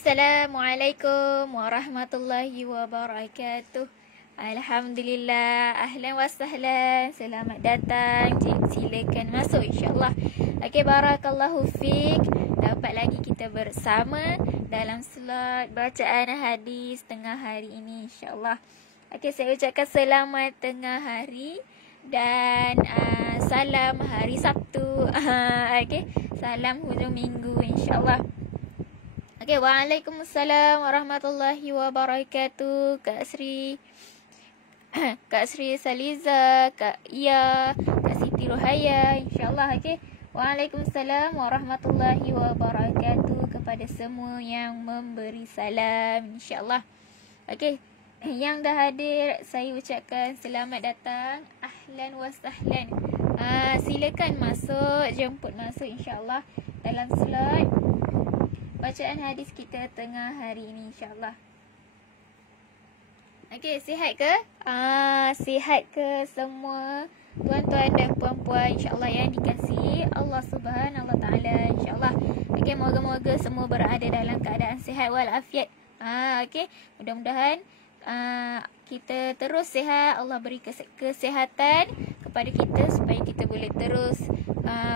Assalamualaikum warahmatullahi wabarakatuh. Alhamdulillah, ahlan wa sahlan. Selamat datang. Silakan masuk insya-Allah. Okey, barakallahu fiik. Dapat lagi kita bersama dalam slot bacaan hadis tengah hari ini insya-Allah. Okey, saya ucapkan selamat tengah hari dan salam hari Sabtu. Okey, salam hujung minggu insya-Allah. Okay, waalaikumsalam warahmatullahi wabarakatuh. Kak Sri, Kak Sri Saliza, Kak Ia, Kak Siti Rohaya, insyaAllah. Okay, waalaikumsalam warahmatullahi wabarakatuh kepada semua yang memberi salam, insyaAllah. Okay, yang dah hadir, saya ucapkan selamat datang. Ahlan wa sahlan. Silakan masuk, jemput masuk insyaAllah dalam slot bacaan hadis kita tengah hari ini insyaAllah. Okey, sihat ke? Sihat ke semua tuan-tuan dan puan-puan insyaAllah yang dikasihi Allah Subhanahu Wa Taala insyaAllah. Okey, moga-moga semua berada dalam keadaan sihat walafiat. Okey, mudah-mudahan kita terus sihat. Allah beri kesihatan kepada kita supaya kita boleh terus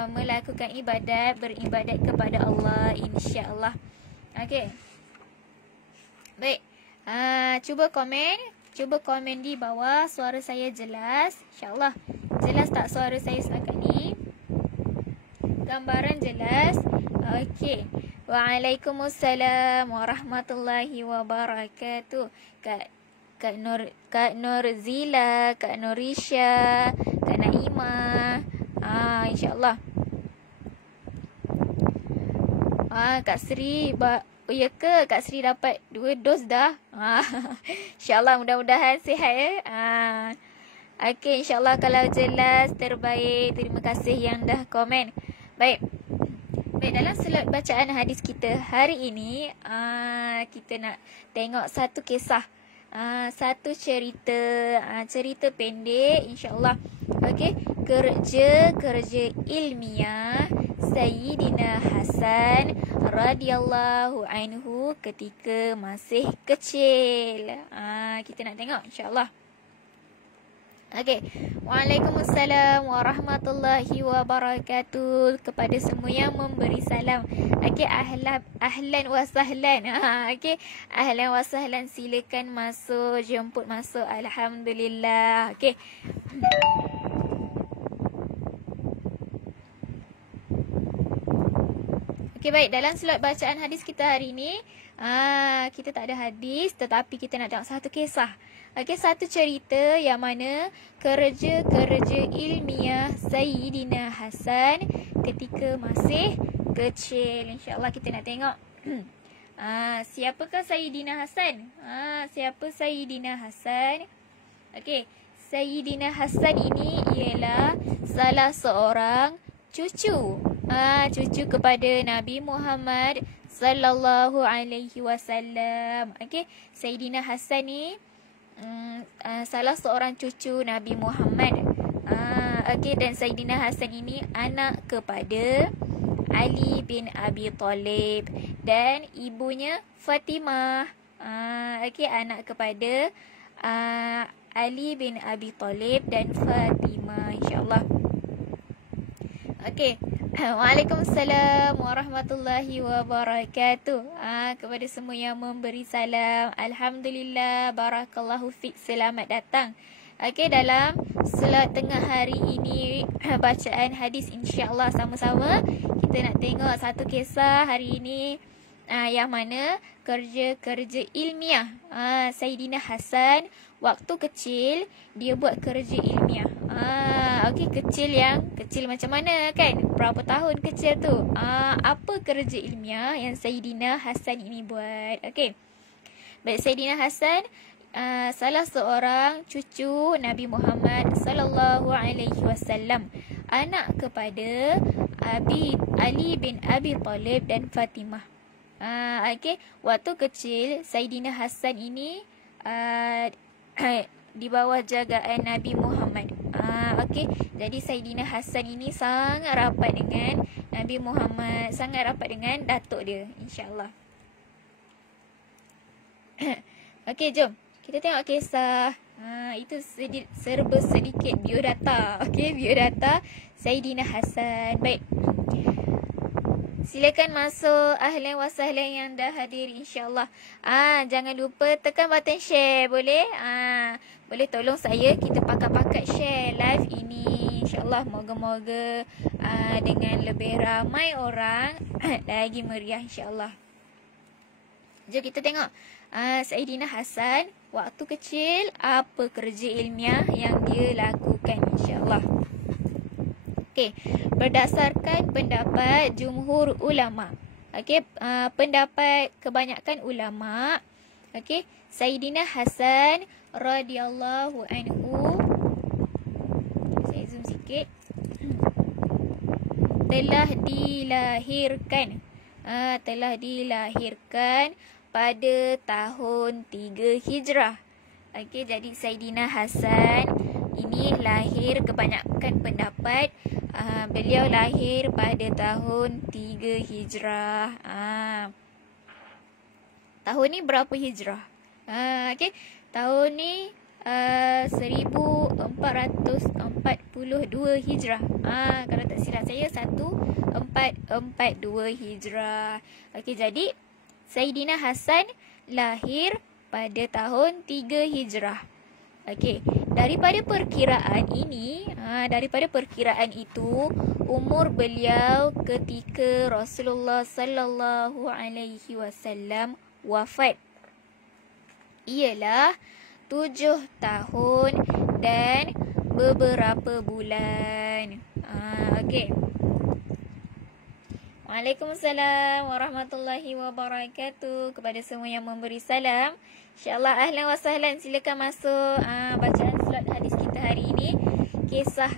melakukan ibadat, beribadat kepada Allah insya-Allah. Okey. Baik. Cuba komen di bawah suara saya jelas insya-Allah. Jelas tak suara saya setakat ni? Gambaran jelas? Okey. Waalaikumsalam warahmatullahi wabarakatuh. Kak Nurzila, Kak Nurisha, Kak Naimah. InsyaAllah. Kak Sri, ya ke? Kak Sri dapat 2 dos dah. InsyaAllah mudah-mudahan sihat ya. Okey, insyaAllah kalau jelas, terbaik. Terima kasih yang dah komen. Baik, dalam slot bacaan hadis kita hari ini, kita nak tengok satu kisah. Satu cerita pendek insyaAllah. Okey, kerja ilmiah Sayyidina Hasan radhiyallahu anhu ketika masih kecil. Kita nak tengok insyaAllah. Okey, waalaikumsalam warahmatullahi wabarakatuh kepada semua yang memberi salam. Okey, ahlan wa sahlan. Okey, ahlan wa sahlan, silakan masuk, jemput masuk. Alhamdulillah. Okey. Okey, baik, dalam slot bacaan hadis kita hari ini, kita tak ada hadis tetapi kita nak tengok satu kisah. Okey, satu cerita yang mana kerja ilmiah Sayyidina Hasan ketika masih kecil. InsyaAllah kita nak tengok. Siapakah Sayyidina Hasan? Siapa Sayyidina Hasan? Okey, Sayyidina Hasan ini ialah salah seorang cucu. Cucu kepada Nabi Muhammad sallallahu alaihi wasallam. Okey, Sayyidina Hasan ni salah seorang cucu Nabi Muhammad. Okey, dan Sayyidina Hasan ini anak kepada Ali bin Abi Talib dan ibunya Fatimah. Okey, anak kepada Ali bin Abi Talib dan Fatimah insyaAllah. Okey. Waalaikumsalam warahmatullahi wabarakatuh. Kepada semua yang memberi salam, alhamdulillah, barakallahu fiik, selamat datang. Okey, dalam slot tengah hari ini bacaan hadis insya-Allah sama-sama kita nak tengok satu kisah hari ini yang mana kerja ilmiah Sayyidina Hasan waktu kecil dia buat kerja ilmiah. Okey, kecil macam mana kan? Berapa tahun kecil tu? Apa kerja ilmiah yang Sayyidina Hasan ini buat? Okey. Baik, Sayyidina Hasan salah seorang cucu Nabi Muhammad sallallahu alaihi wasallam, anak kepada Ali bin Abi Talib dan Fatimah. Okey, waktu kecil Sayyidina Hasan ini di bawah jagaan Nabi Muhammad. Okey, jadi Sayyidina Hasan ini sangat rapat dengan Nabi Muhammad, sangat rapat dengan datuk dia insya-Allah. Okey, jom. Kita tengok kisah. Itu serba sedikit biodata. Okey, biodata Saidina Hasan. Baik. Silakan masuk. Ahlan wa sahlan yang dah hadir insya-Allah. Jangan lupa tekan button share, boleh? Boleh tolong saya kita pakat-pakat share live ini insya-Allah. Moga-moga dengan lebih ramai orang lagi meriah insya-Allah. Jom kita tengok. Saidina Hasan waktu kecil apa kerja ilmiah yang dia lakukan insya-Allah. Okey, berdasarkan pendapat jumhur ulama. Okey, pendapat kebanyakan ulama, okey, Saidina Hasan radhiyallahu anhu, saya zoom sikit, telah dilahirkan pada tahun 3 Hijrah. Okey, jadi Saidina Hasan ini lahir, kebanyakan pendapat beliau lahir pada tahun 3 Hijrah. Tahun ni berapa Hijrah? Okey, tahun ni 1442 Hijrah. Kalau tak silap saya 1442 Hijrah. Okey, jadi Saidina Hasan lahir pada tahun 3 Hijrah. Okey, daripada perkiraan itu umur beliau ketika Rasulullah sallallahu alaihi wasallam wafat ialah 7 tahun dan beberapa bulan. Okey. Waalaikumsalam warahmatullahi wabarakatuh. Kepada semua yang memberi salam, insya-Allah ahlan wa sahlan, silakan masuk bacaan slot hadis kita hari ini. Kisah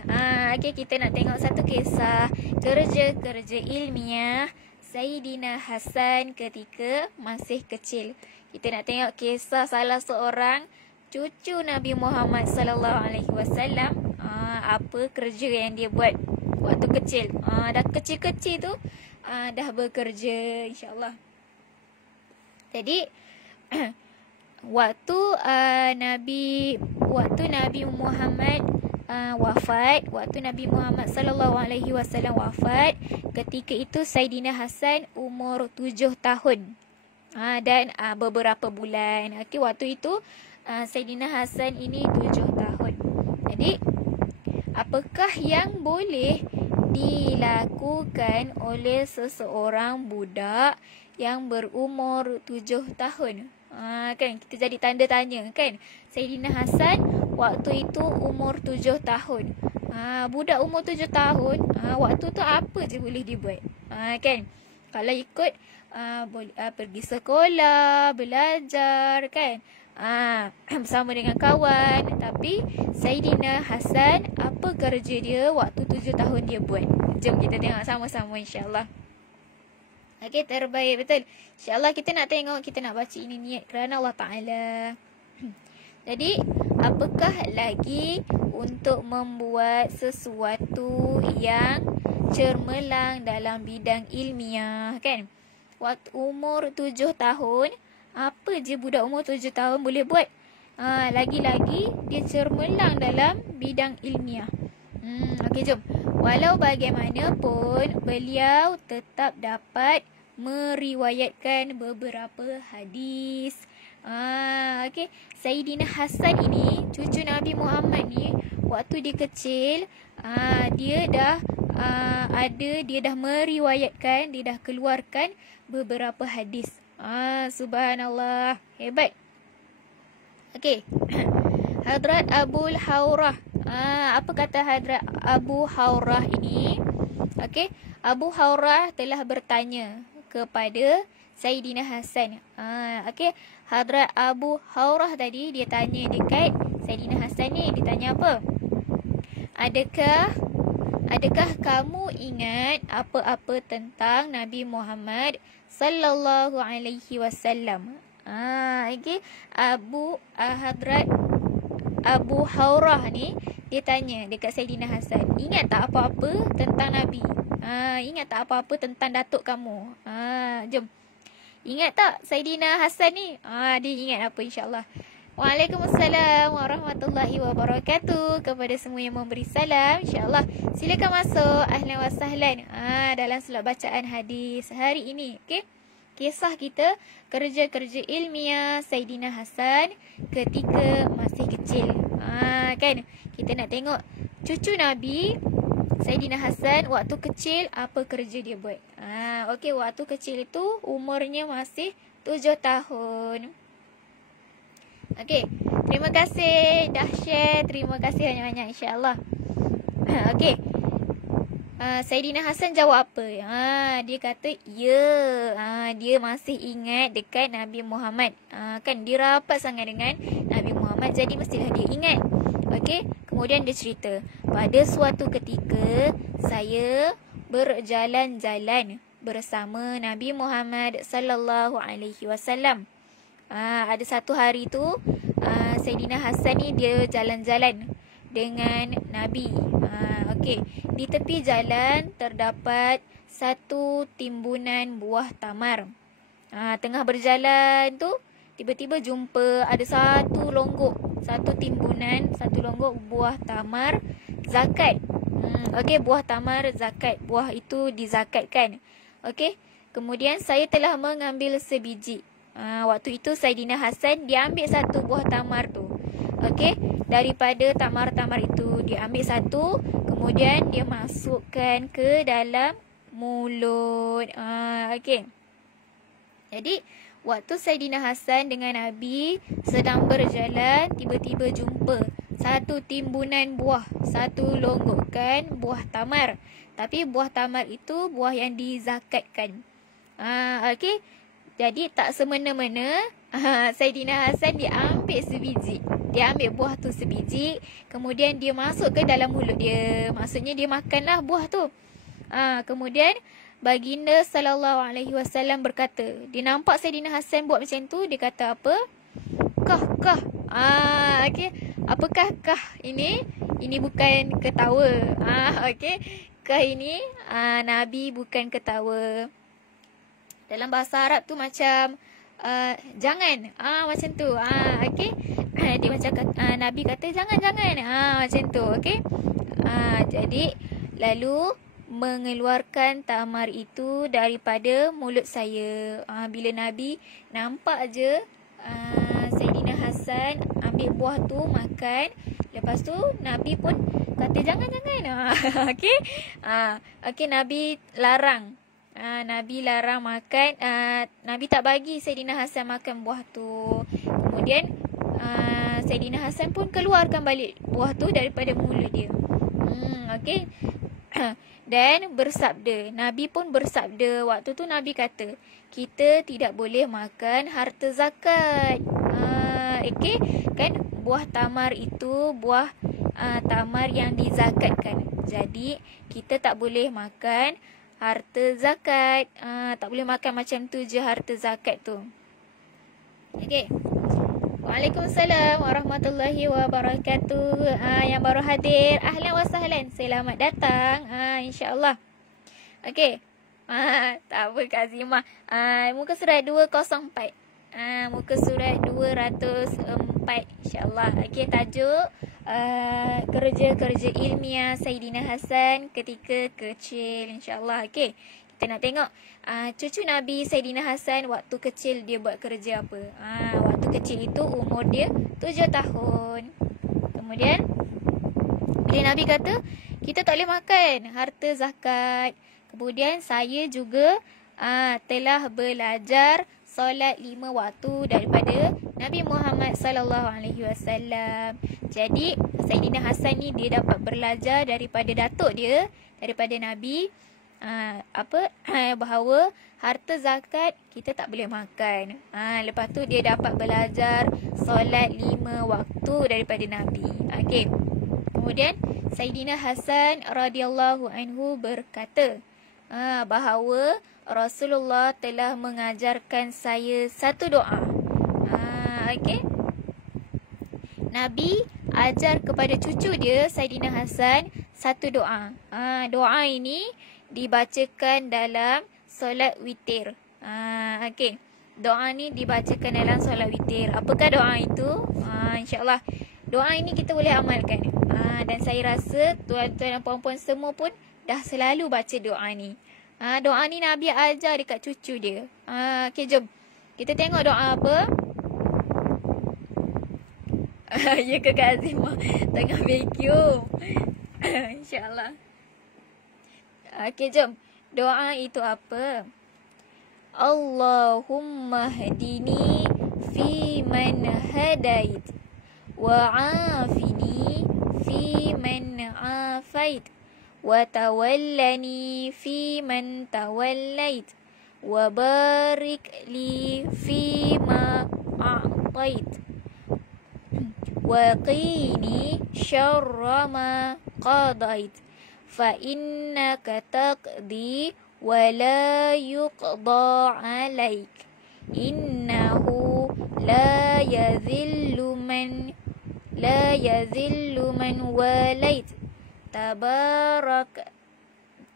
okey, kita nak tengok satu kisah kerja ilmiah Saidina Hasan ketika masih kecil. Kita nak tengok kisah salah seorang cucu Nabi Muhammad sallallahu alaihi wasallam, apa kerja yang dia buat waktu kecil. Dah kecil-kecil tu dah bekerja insya-Allah. Jadi waktu Nabi Muhammad wafat, waktu Nabi Muhammad sallallahu alaihi wasallam wafat, ketika itu Saidina Hasan umur 7 tahun dan beberapa bulan. Okey, waktu itu Saidina Hasan ini 7 tahun. Jadi apakah yang boleh dilakukan oleh seseorang budak yang berumur 7 tahun? Kan kita jadi tanda tanya kan. Saidina Hasan waktu itu umur 7 tahun. Budak umur 7 tahun, waktu tu apa je boleh dibuat? Kan? Kalau ikut boleh pergi sekolah, belajar kan. Bersama dengan kawan. Tapi Saidina Hasan, apa kerja dia waktu 7 tahun dia buat? Jom kita tengok sama-sama insya-Allah. Okey, terbaik betul. InsyaAllah kita nak tengok, kita nak baca ini niat kerana Allah Ta'ala. Jadi, apakah lagi untuk membuat sesuatu yang cermelang dalam bidang ilmiah, kan? Waktu umur 7 tahun, apa je budak umur 7 tahun boleh buat? Lagi-lagi dia cermelang dalam bidang ilmiah. Okey, jom. Walau bagaimanapun, beliau tetap dapat meriwayatkan beberapa hadis. Okey, Saidina Hasan ini, cucu Nabi Muhammad ni, waktu dia kecil, dia dah meriwayatkan, dia dah keluarkan beberapa hadis. Subhanallah, hebat. Okey. Hadrat Abu Hurairah. Apa kata Hadrat Abu Hurairah ini? Okey, Abu Hurairah telah bertanya kepada Saidina Hasan. Okey, Hadrat Abu Hurairah tadi dia tanya dekat Saidina Hasan ni, dia tanya apa? Adakah kamu ingat apa-apa tentang Nabi Muhammad sallallahu alaihi wasallam? Okey, Hadrat Abu Hurairah ni dia tanya dekat Saidina Hasan, ingat tak apa-apa tentang Nabi? Ingat tak apa-apa tentang datuk kamu? Jom. Ingat tak Saidina Hasan ni? Dia ingat apa insyaAllah. Waalaikumsalam warahmatullahi wabarakatuh. Kepada semua yang memberi salam, insyaAllah silakan masuk. Ahlan wa sahlan. Dalam slot bacaan hadis hari ini. Okay? Kisah kita kerja-kerja ilmiah Saidina Hasan ketika masih kecil. Kan? Kita nak tengok cucu Nabi Saidina Hasan waktu kecil apa kerja dia buat. Okey, waktu kecil itu umurnya masih 7 tahun. Okey, terima kasih dah share. Terima kasih banyak-banyak insya-Allah. Okey. Saidina Hasan jawab apa? Dia kata, ya. Dia masih ingat dekat Nabi Muhammad. Kan dia rapat sangat dengan Nabi Muhammad, jadi mestilah dia ingat. Okey, kemudian dia cerita, pada suatu ketika saya berjalan-jalan bersama Nabi Muhammad sallallahu alaihi wasallam. Ada satu hari tu Saidina Hasan ni dia jalan-jalan dengan Nabi. Okey, di tepi jalan terdapat satu timbunan buah tamar. Tengah berjalan tu tiba-tiba jumpa ada satu longgok, satu longgok buah tamar zakat. Okey, buah tamar zakat. Buah itu dizakatkan. Okey, kemudian saya telah mengambil sebiji. Waktu itu Saidina Hasan dia ambil satu buah tamar tu. Okey, daripada tamar-tamar itu dia ambil satu, kemudian dia masukkan ke dalam mulut. Okey. Jadi waktu Saidina Hasan dengan Nabi sedang berjalan, tiba-tiba jumpa satu timbunan buah, satu longgokan buah tamar. Tapi buah tamar itu buah yang dizakatkan. Okey. Jadi tak semena-mena Saidina Hasan dia ambil sebiji. Dia ambil buah tu sebiji, kemudian dia masuk ke dalam mulut dia. Maksudnya dia makanlah buah tu. Kemudian baginda sallallahu alaihi wasallam berkata, dia nampak Saidina Hasan buat macam tu, dia kata apa? Kah. Okey. Apakah kah ini? Ini bukan ketawa. Okey. Kah ini Nabi bukan ketawa. Dalam bahasa Arab tu macam jangan. Macam tu. Okey. Dia macam Nabi kata jangan. Macam tu. Okey. Jadi lalu mengeluarkan tamar itu daripada mulut saya. Bila Nabi nampak je Saidina Hasan ambil buah tu makan, lepas tu Nabi pun kata jangan. Okey. Okey, Nabi larang. Nabi larang makan. Nabi tak bagi Saidina Hasan makan buah tu. Kemudian Saidina Hasan pun keluarkan balik buah tu daripada mulut dia. Okey. Dan bersabda, Nabi pun bersabda, waktu tu Nabi kata, kita tidak boleh makan harta zakat. Okey, kan buah tamar itu buah tamar yang dizakatkan. Jadi kita tak boleh makan harta zakat. Tak boleh makan macam tu je harta zakat tu. Okey. Waalaikumsalam warahmatullahi wabarakatuh. Yang baru hadir, ahlan wa sahlan. Selamat datang. InsyaAllah. Okey. Tak apa Kak Zimah. Muka surat 204. Muka surat 204. InsyaAllah. Okey, tajuk kerja-kerja ilmiah Saidina Hasan ketika kecil. InsyaAllah. Okey. Kita nak tengok cucu Nabi Saidina Hasan waktu kecil dia buat kerja apa. Waktu kecil itu umur dia 7 tahun. Kemudian bila Nabi kata kita tak boleh makan harta zakat. Kemudian saya juga telah belajar solat 5 waktu daripada Nabi Muhammad sallallahu alaihi wasallam. Jadi Saidina Hasan ni dia dapat belajar daripada datuk dia, daripada Nabi, bahawa harta zakat kita tak boleh makan. Lepas tu dia dapat belajar solat 5 waktu daripada Nabi. Okey. Kemudian Saidina Hasan radhiyallahu anhu berkata bahawa Rasulullah telah mengajarkan saya satu doa. Okey. Nabi ajar kepada cucu dia Saidina Hasan satu doa. Doa ini dibacakan dalam solat witir. Okey. doa ni dibacakan dalam solat witir. Apakah doa itu? InsyaAllah doa ini kita boleh amalkan. Dan saya rasa tuan-tuan dan puan-puan semua pun dah selalu baca doa ni. Doa ni Nabi ajar dekat cucu dia. Okay, jom. Kita tengok doa apa. Ya ke Kak Azimah? Tengah vacuum. InsyaAllah. Okay, jom. Doa itu apa? Allahumma hadini fi man hadait. Wa'afini fi man afait. Watawallani fi man tawallait. Wabarik li fi ma a'tait. Waqini syarra ma qadait. Fa innaka taqdi wa la yuqda alaik. Innahu la yadhillu man walait.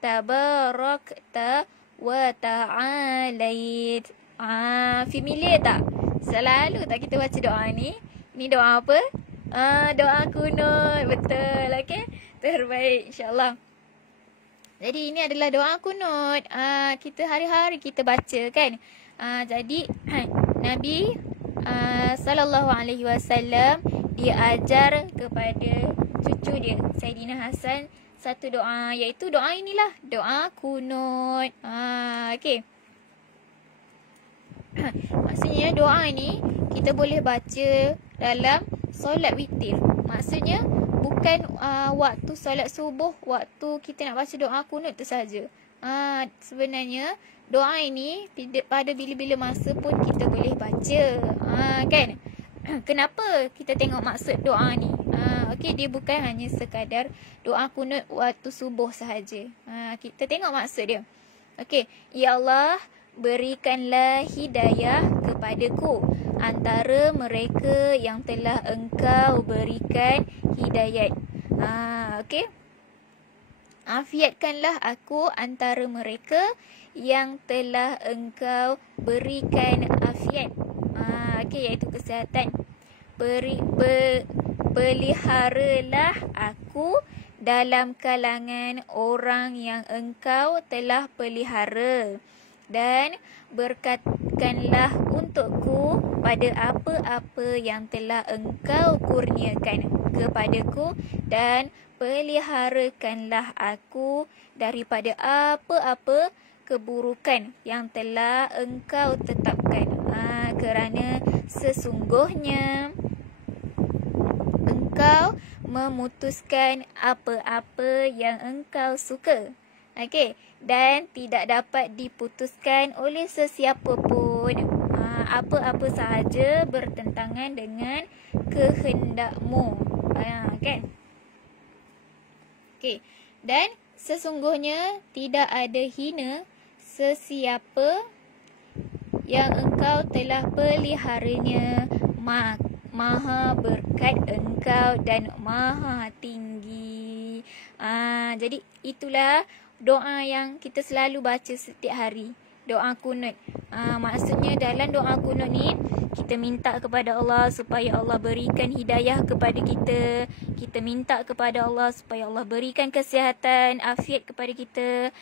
Tabarakta wa ta'alait. Familiar tak? Selalu tak kita baca doa ni? Ni doa apa? Doa kunut. Betul. Okay? Terbaik, insyaAllah. Jadi ini adalah doa kunut. Kita hari-hari kita baca kan. Jadi Nabi SAW dia ajar kepada cucu dia Saidina Hasan satu doa, iaitu doa inilah, doa kunut. Okay. Maksudnya doa ni kita boleh baca dalam solat witir. Maksudnya bukan waktu solat subuh, waktu kita nak baca doa kunut tu saja. Sebenarnya doa ini pada bila-bila masa pun kita boleh baca. Kan? Kenapa kita tengok maksud doa ni? Okey, dia bukan hanya sekadar doa kunut waktu subuh sahaja. Kita tengok maksud dia. Okey, ya Allah, berikanlah hidayah kepadaku antara mereka yang telah Engkau berikan hidayat. Okey. Afiatkanlah aku antara mereka yang telah Engkau berikan afiat. Okey, iaitu kesihatan. Peliharalah aku dalam kalangan orang yang Engkau telah pelihara, dan berkatkanlah untukku pada apa-apa yang telah Engkau kurniakan kepadaku, dan peliharakanlah aku daripada apa-apa keburukan yang telah Engkau tetapkan. Kerana sesungguhnya Engkau memutuskan apa-apa yang Engkau suka. Okey, dan tidak dapat diputuskan oleh sesiapa pun. Apa-apa sahaja bertentangan dengan kehendakmu. Kan? Okey, dan sesungguhnya tidak ada hina sesiapa yang Engkau telah peliharanya. Maha berkat Engkau dan maha tinggi. Jadi itulah doa yang kita selalu baca setiap hari. Doa kunut. Maksudnya dalam doa kunut ni kita minta kepada Allah supaya Allah berikan hidayah kepada kita. Kita minta kepada Allah supaya Allah berikan kesihatan, afiat kepada kita.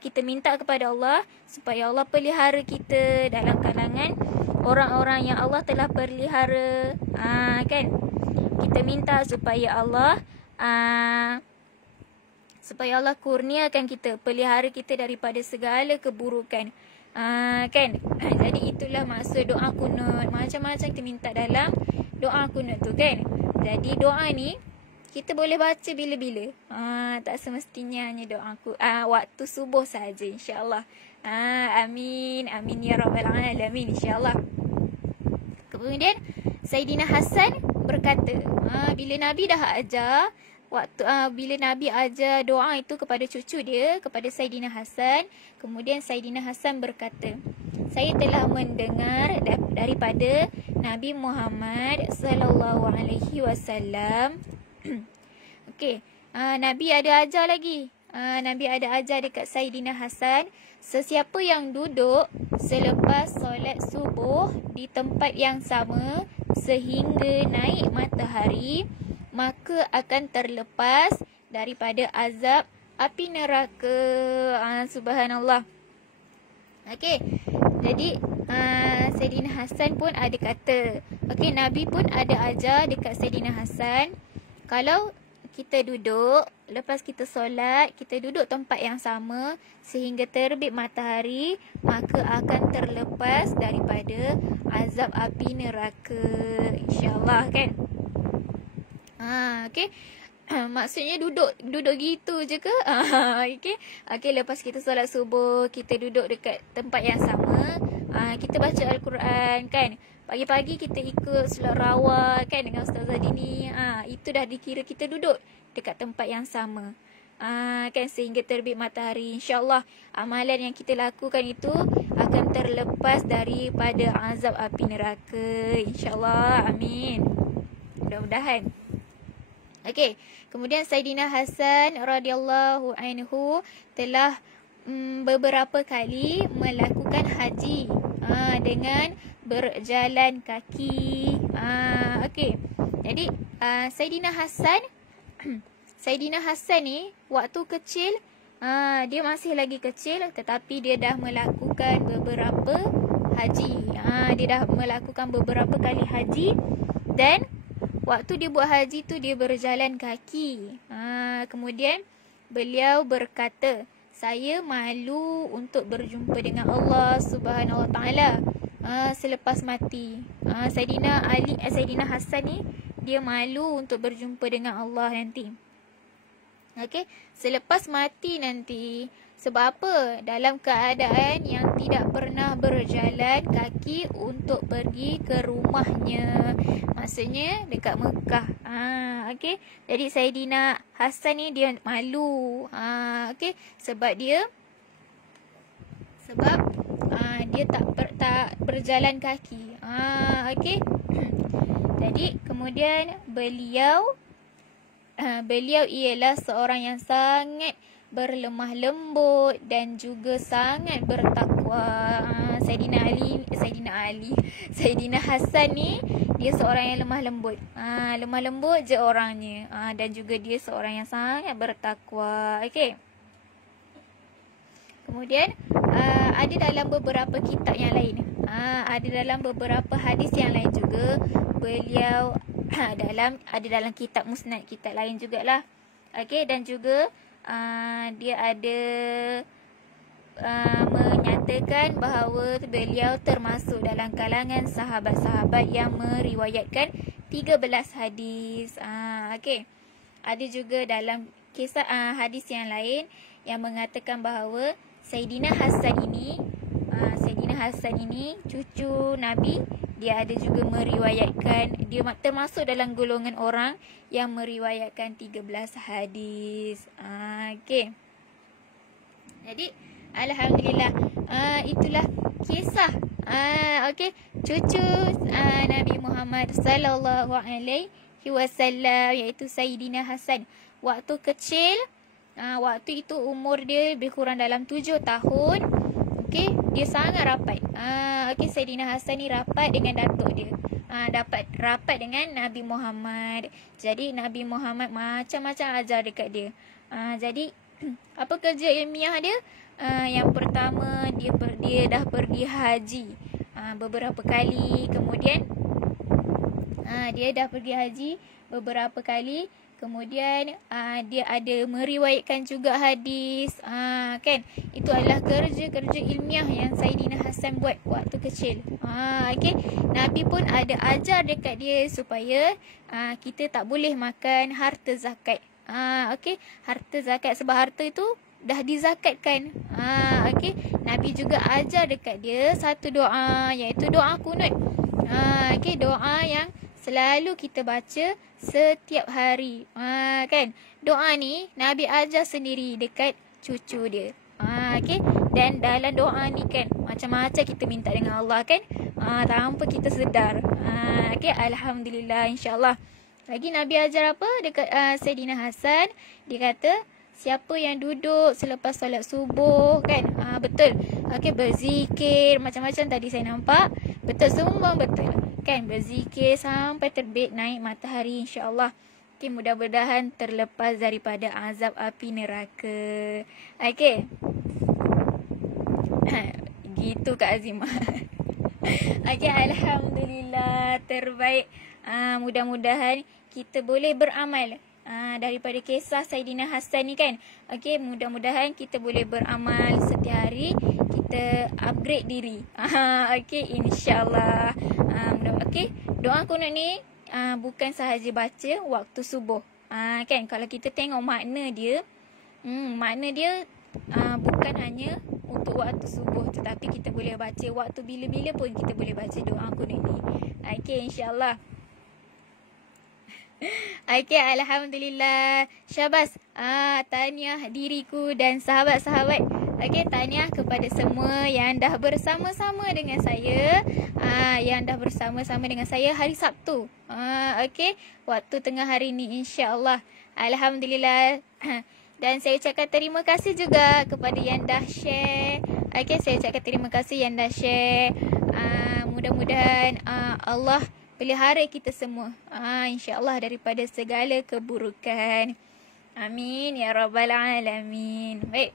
Kita minta kepada Allah supaya Allah pelihara kita dalam kalangan orang-orang yang Allah telah pelihara. Kan? Kita minta supaya Allah kurniakan kita, pelihara kita daripada segala keburukan. Kan? Jadi itulah maksud doa kunut. Macam-macam kita minta dalam doa kunut tu kan. Jadi doa ni kita boleh baca bila-bila. Tak semestinya hanya doa waktu subuh saja, insya-Allah. Amin. Amin ya rabbal alamin, insya-Allah. Kemudian Saidina Hasan berkata, bila Nabi dah ajar bila Nabi ajar doa itu kepada cucu dia, kepada Saidina Hasan, kemudian Saidina Hasan berkata, saya telah mendengar daripada Nabi Muhammad sallallahu alaihi wasallam. Okey, Nabi ada ajar lagi. Nabi ada ajar dekat Saidina Hasan, sesiapa yang duduk selepas solat subuh di tempat yang sama sehingga naik matahari, maka akan terlepas daripada azab api neraka. Subhanallah. Okey. Jadi Saidina Hasan pun ada kata, okey, Nabi pun ada ajar dekat Saidina Hasan, kalau kita duduk, lepas kita solat, kita duduk tempat yang sama sehingga terbit matahari, maka akan terlepas daripada azab api neraka, insya-Allah, kan? Okey. Maksudnya duduk gitu je ke? Okey, lepas kita solat subuh, kita duduk dekat tempat yang sama, kita baca Al-Quran, kan? Pagi-pagi kita ikut solat rawah, kan, dengan Ustazah Dini. Itu dah dikira kita duduk dekat tempat yang sama. Kan, sehingga terbit matahari. InsyaAllah amalan yang kita lakukan itu akan terlepas daripada azab api neraka. InsyaAllah. Amin. Mudah-mudahan. Okey, kemudian Saidina Hasan radhiyallahu anhu telah beberapa kali melakukan haji dengan berjalan kaki. Okey. Jadi Saidina Hasan ni waktu kecil, dia masih lagi kecil, tetapi dia dah melakukan beberapa haji. Dia dah melakukan beberapa kali haji, dan waktu dia buat haji tu dia berjalan kaki. Kemudian beliau berkata, saya malu untuk berjumpa dengan Allah Subhanahu Wa Taala selepas mati. Saidina Hasan ni dia malu untuk berjumpa dengan Allah nanti. Okey, selepas mati nanti. Sebab apa? Dalam keadaan yang tidak pernah berjalan kaki untuk pergi ke rumahnya. Maksudnya dekat Mekah. Okey. Jadi Saidina Hasan ni dia malu. Okey, sebab dia tak berjalan kaki. Okey. Jadi kemudian beliau ialah seorang yang sangat berlemah lembut dan juga sangat bertakwa. Saidina Hasan ni dia seorang yang lemah lembut. Lemah lembut je orangnya. Dan juga dia seorang yang sangat bertakwa. Okey. Kemudian ada dalam beberapa kitab yang lain. Ada dalam beberapa hadis yang lain juga, beliau ada dalam kitab musnad, kitab lain jugalah. Okey, dan juga dia ada menyatakan bahawa beliau termasuk dalam kalangan sahabat-sahabat yang meriwayatkan 13 hadis. Okey. Ada juga dalam kisah hadis yang lain yang mengatakan bahawa Saidina Hasan ini cucu Nabi, dia ada juga meriwayatkan, dia termasuk dalam golongan orang yang meriwayatkan 13 hadis. Okey. Jadi alhamdulillah, itulah kisah okey, cucu Nabi Muhammad sallallahu alaihi wasallam, iaitu Saidina Hasan. Waktu kecil, waktu itu umur dia lebih kurang dalam 7 tahun. Okey, dia sangat rapat. Okey, Saidina Hasan ni rapat dengan datuk dia. Dapat rapat dengan Nabi Muhammad. Jadi Nabi Muhammad macam-macam ajar dekat dia. Jadi apa kerja ilmiah dia? Yang pertama, dia dah pergi haji beberapa kali. Kemudian dia dah pergi haji beberapa kali. Kemudian dia ada meriwayatkan juga hadis. Kan? Itu adalah kerja-kerja ilmiah yang Saidina Hasan buat waktu kecil. Okay? Nabi pun ada ajar dekat dia supaya kita tak boleh makan harta zakat. Okay? Harta zakat, sebab harta itu dah dizakatkan. Okay? Nabi juga ajar dekat dia satu doa, iaitu doa kunut. Okay? Doa yang selalu kita baca setiap hari. Kan? Doa ni Nabi ajar sendiri dekat cucu dia. Okay? Dan dalam doa ni kan, macam-macam kita minta dengan Allah, kan? Tanpa kita sedar. Okay? Alhamdulillah, insyaAllah. Lagi Nabi ajar apa dekat Saidina Hasan? Dia kata, siapa yang duduk selepas solat subuh kan? Betul. Okey, berzikir macam-macam tadi saya nampak. Betul, semua betul. Kan, berzikir sampai terbit naik matahari insya-Allah. Okey, mudah-mudahan terlepas daripada azab api neraka. Okey. Gitu Kak Azimah. Okey, alhamdulillah, terbaik. Mudah-mudahan kita boleh beramal daripada kisah Saidina Hasan ni kan. Okey, mudah-mudahan kita boleh beramal setiap hari, kita upgrade diri. Okey, insya-Allah. Okey, doa kunut ni bukan sahaja baca waktu subuh. Kan, kalau kita tengok makna dia, bukan hanya untuk waktu subuh, tetapi kita boleh baca waktu bila-bila pun kita boleh baca doa kunut ni. Okey, insya-Allah. Okey, alhamdulillah. Syabas. Tahniah diriku dan sahabat-sahabat. Okey, tahniah kepada semua yang dah bersama-sama dengan saya. Yang dah bersama-sama dengan saya hari Sabtu. Okey, waktu tengah hari ni insya-Allah. Alhamdulillah. Dan saya ucapkan terima kasih juga kepada yang dah share. Okey, saya ucapkan terima kasih yang dah share. Mudah-mudahan Allah pelihara kita semua. InsyaAllah daripada segala keburukan. Amin ya rabbal alamin. Baik.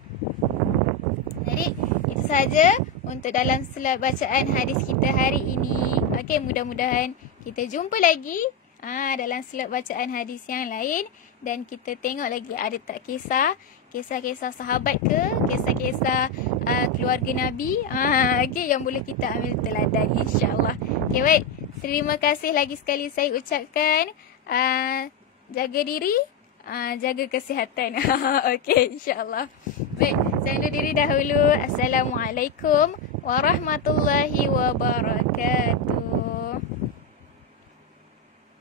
Jadi itu saja untuk dalam slot bacaan hadis kita hari ini. Okey, mudah-mudahan kita jumpa lagi dalam slot bacaan hadis yang lain. Dan kita tengok lagi ada tak kisah-kisah sahabat ke, kisah-kisah keluarga Nabi. Okey, yang boleh kita ambil teladan insya-Allah. Okey, baik. Terima kasih lagi sekali saya ucapkan. Jaga diri, jaga kesihatan. Okey, insya-Allah. Baik, saya undur diri dahulu. Assalamualaikum warahmatullahi wabarakatuh.